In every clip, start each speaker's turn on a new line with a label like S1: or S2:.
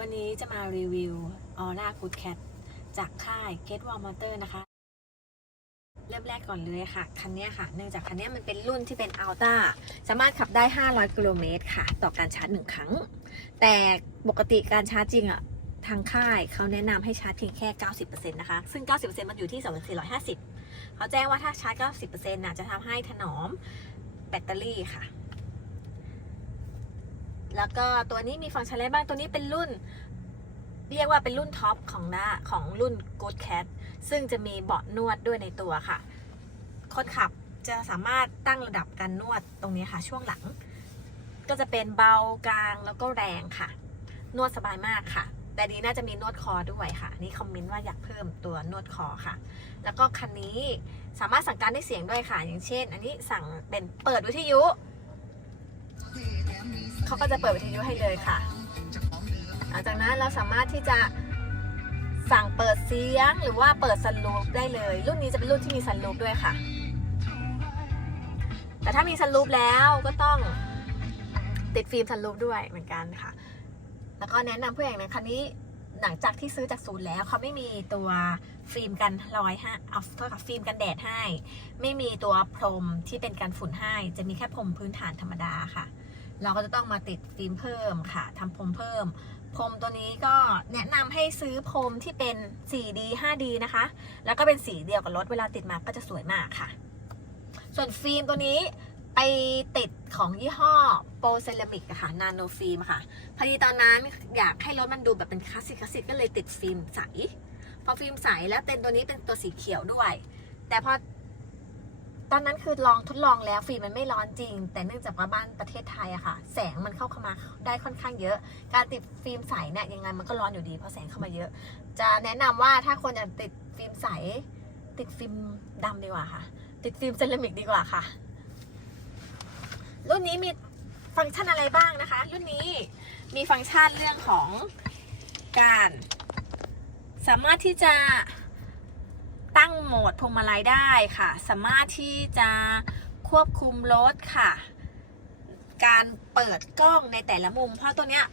S1: วันนี้จะมารีวิว Aura Good Cat จากค่าย Get Wall Motor นะคะ เริ่มแรกก่อนเลยค่ะ คันนี้ค่ะ เนื่องจากคันนี้มันเป็นรุ่นที่เป็น Ultra สามารถขับได้ 500 กิโลเมตรค่ะ ต่อการชาร์จหนึ่งครั้ง แต่ปกติการชาร์จจริงอะทางค่ายเขาแนะนำให้ชาร์จเพียงแค่ 90%นะคะ ซึ่ง 90%มันอยู่ที่ 2450 เขาแจ้งว่าถ้าชาร์จ 90%น่ะจะทำให้ถนอมแบตเตอรี่ค่ะ แล้วก็ตัวนี้มีฟังก์ชันอะไรบ้างตัวนี้เป็นรุ่น เรียกว่าเป็นรุ่นท็อปของหน้าของรุ่น Good Cat ซึ่งจะมีเบาะนวดด้วยในตัวค่ะ คนขับจะสามารถตั้งระดับการนวดตรงนี้ค่ะ ช่วงหลัง ก็จะเป็นเบากลางแล้วก็แรงค่ะ นวดสบายมากค่ะ แต่ดีน่าจะมีนวดคอด้วยค่ะนี่คอมเมนต์ว่าอยากเพิ่มตัวนวดคอค่ะ แล้วก็คันนี้สามารถสั่งการด้วยเสียงด้วยค่ะ อย่างเช่น อันนี้สั่งเป็นเปิดวิทยุ เขาก็จะเปิดวิทยุให้เลยค่ะ หลังจากนั้นเราสามารถที่จะสั่งเปิดเสียงหรือว่าเปิดซันรูฟได้เลย รุ่นนี้จะเป็นรุ่นที่มีซันรูฟด้วยค่ะ แต่ถ้ามีซันรูฟแล้วก็ต้องติดฟิล์มซันรูฟด้วยเหมือนกันค่ะ แล้วก็แนะนำเพื่อนอย่างนึงคันนี้หลังจากที่ซื้อจากศูนย์แล้วเขาไม่มีตัวฟิล์มกันรอยห้เอาโทษค่ะฟิล์มกันแดดให้ ไม่มีตัวพรมที่เป็นกันฝุ่นให้ จะมีแค่พรมพื้นฐานธรรมดาค่ะ เราก็จะต้องมาติดฟิล์มเพิ่มค่ะทำพรมเพิ่ม พรมตัวนี้ก็แนะนำให้ซื้อพรมที่เป็น 4D 5D นะคะ แล้วก็เป็นสีเดียวกับรถเวลาติดมาก็จะสวยมากค่ะ ส่วนฟิล์มตัวนี้ไปติดของยี่ห้อโปรเซรามิกค่ะนาโนฟิล์มค่ะ พอดีตอนนั้นอยากให้รถมันดูแบบเป็นคลาสสิกคลาสสิกก็เลยติดฟิล์มใส พอฟิล์มใสแล้วเต็นตัวนี้เป็นตัวสีเขียวด้วย แต่พอ ตอนนั้นคือลองทดลองแล้วฟิล์มมันไม่ร้อนจริง แต่เนื่องจากว่าบ้านประเทศไทยอะค่ะ แสงมันเข้าเข้ามาได้ค่อนข้างเยอะ การติดฟิล์มใสเนี่ยยังไงมันก็ร้อนอยู่ดีเพราะแสงเข้ามาเยอะ จะแนะนำว่าถ้าคนอยากติดฟิล์มใส ติดฟิล์มดำดีกว่าค่ะ ติดฟิล์มเซรามิกดีกว่าค่ะ รุ่นนี้มีฟังก์ชันอะไรบ้างนะคะ รุ่นนี้มีฟังก์ชันเรื่องของการ สามารถที่จะ ตั้งโหมดพวงมาลัยได้ค่ะ สามารถที่จะควบคุมรถค่ะ การเปิดกล้องในแต่ละมุม เพราะตัวเนี้ย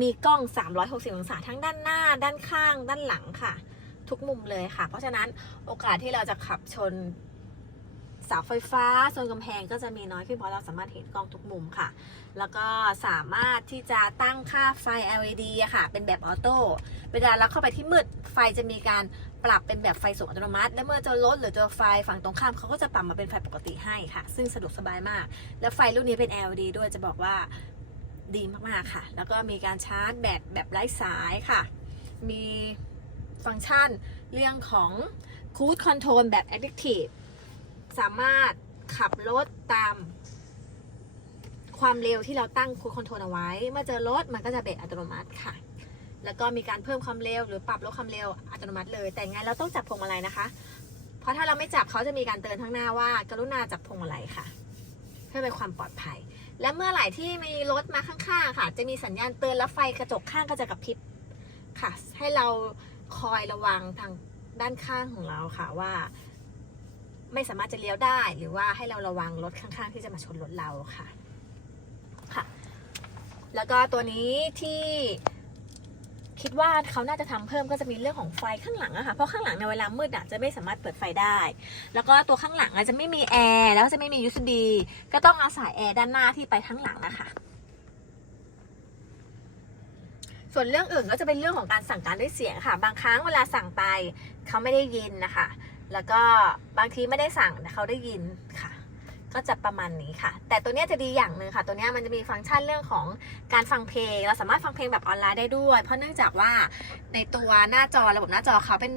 S1: มีกล้อง 360 องศาทั้งด้านหน้า ด้านข้าง ด้านหลังค่ะ ทุกมุมเลยค่ะ เพราะฉะนั้นโอกาสที่เราจะขับชน เสาไฟฟ้าชนกำแพงก็จะมีน้อยขึ้นเพราะเราสามารถเห็นกล้องทุกมุมค่ะ แล้วก็สามารถที่จะตั้งค่าไฟ LED ค่ะ เป็นแบบออโต้เวลาเราเข้าไปที่มืดไฟจะมีการปรับเป็นแบบไฟสูงอัตโนมัติ และเมื่อเจอรถหรือเจอไฟฝั่งตรงข้ามเขาก็จะปรับมาเป็นไฟปกติให้ค่ะ ซึ่งสะดวกสบายมาก แล้วไฟรุ่นนี้เป็น LED ด้วยจะบอกว่าดีมากๆค่ะ แล้วก็มีการชาร์จแบตแบบไร้สายค่ะ มีฟังก์ชันเรื่องของ Cruise Control แบบ Active สามารถขับรถตาม ความเร็วที่เราตั้ง Cruise Control เอาไว้ เมื่อเจอรถมันก็จะเบรกอัตโนมัติค่ะ แล้วก็มีการเพิ่มความเร็วหรือปรับลดความเร็วอัตโนมัติเลย แต่ไงเราต้องจับพวงมาลัยนะคะ เพราะถ้าเราไม่จับเขาจะมีการเตือนข้างหน้าว่า กรุณาจับพวงมาลัยค่ะ เพื่อเป็นความปลอดภัย และเมื่อไหร่ที่มีรถมาข้างๆค่ะ จะมีสัญญาณเตือนแล้วไฟกระจกข้างก็จะกระพริบค่ะ ให้เราคอยระวังทางด้านข้างของเราค่ะว่า ไม่สามารถจะเลี้ยวได้ หรือว่าให้เราระวังรถข้างๆ ที่จะมาชนรถเราค่ะค่ะ แล้วก็ตัวนี้ที่คิดว่าเขาน่าจะทำเพิ่มก็จะมีเรื่องของไฟข้างหลังอะค่ะ เพราะข้างหลังในเวลามืดอะจะไม่สามารถเปิดไฟได้ แล้วก็ตัวข้างหลังอะจะไม่มีแอร์แล้วก็จะไม่มี USB ก็ต้องอาศัยแอร์ด้านหน้าที่ไปข้างหลังนะคะ ส่วนเรื่องอื่นก็จะเป็นเรื่องของการสั่งการด้วยเสียงค่ะ บางครั้งเวลาสั่งไปเขาไม่ได้ยินนะคะ แล้วก็บางทีไม่ได้สั่งแต่เขาได้ยินค่ะ ก็จะประมาณนี้ค่ะ แต่ตัวเนี้ยจะดีอย่างหนึ่งค่ะ ตัวเนี้ยมันจะมีฟังก์ชันเรื่องของการฟังเพลง เราสามารถฟังเพลงแบบออนไลน์ได้ด้วย เพราะเนื่องจากว่าในตัวหน้าจอระบบหน้าจอเขาเป็น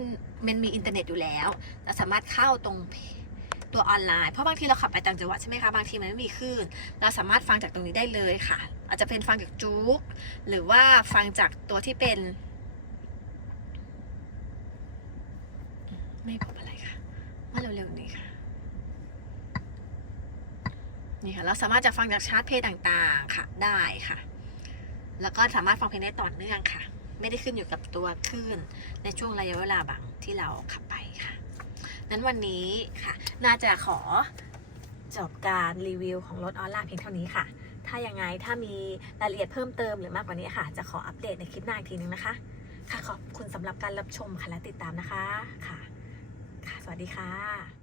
S1: มันมีอินเทอร์เน็ตอยู่แล้ว เราสามารถเข้าตรงตัวออนไลน์ เพราะบางทีเราขับไปต่างจังหวัดใช่ไหมคะ บางทีมันไม่มีคลื่น เราสามารถฟังจากตรงนี้ได้เลยค่ะ อาจจะเป็นฟังจากจุกหรือว่าฟังจากตัวที่เป็น ไม่บอกอะไรค่ะมาเร็วๆนี้ค่ะนี่ค่ะเราสามารถจะฟังจากชาร์ตเพลงต่างๆค่ะได้ค่ะ แล้วก็สามารถฟังเพลงได้ต่อเนื่องค่ะ ไม่ได้ขึ้นอยู่กับตัวคลื่นในช่วงระยะเวลาบางที่เราขับไปค่ะนั้นวันนี้ค่ะ น่าจะขอจบการรีวิวของรถออร่าเพียงเท่านี้ค่ะถ้าถ้ายังไงถ้ามีรายละเอียดเพิ่มเติมหรือมากกว่านี้ค่ะ จะขออัปเดตในคลิปหน้าอีกทีนึงนะคะ ค่ะขอบคุณสำหรับการรับชมค่ะและติดตามนะคะค่ะ วัสดีค่ะ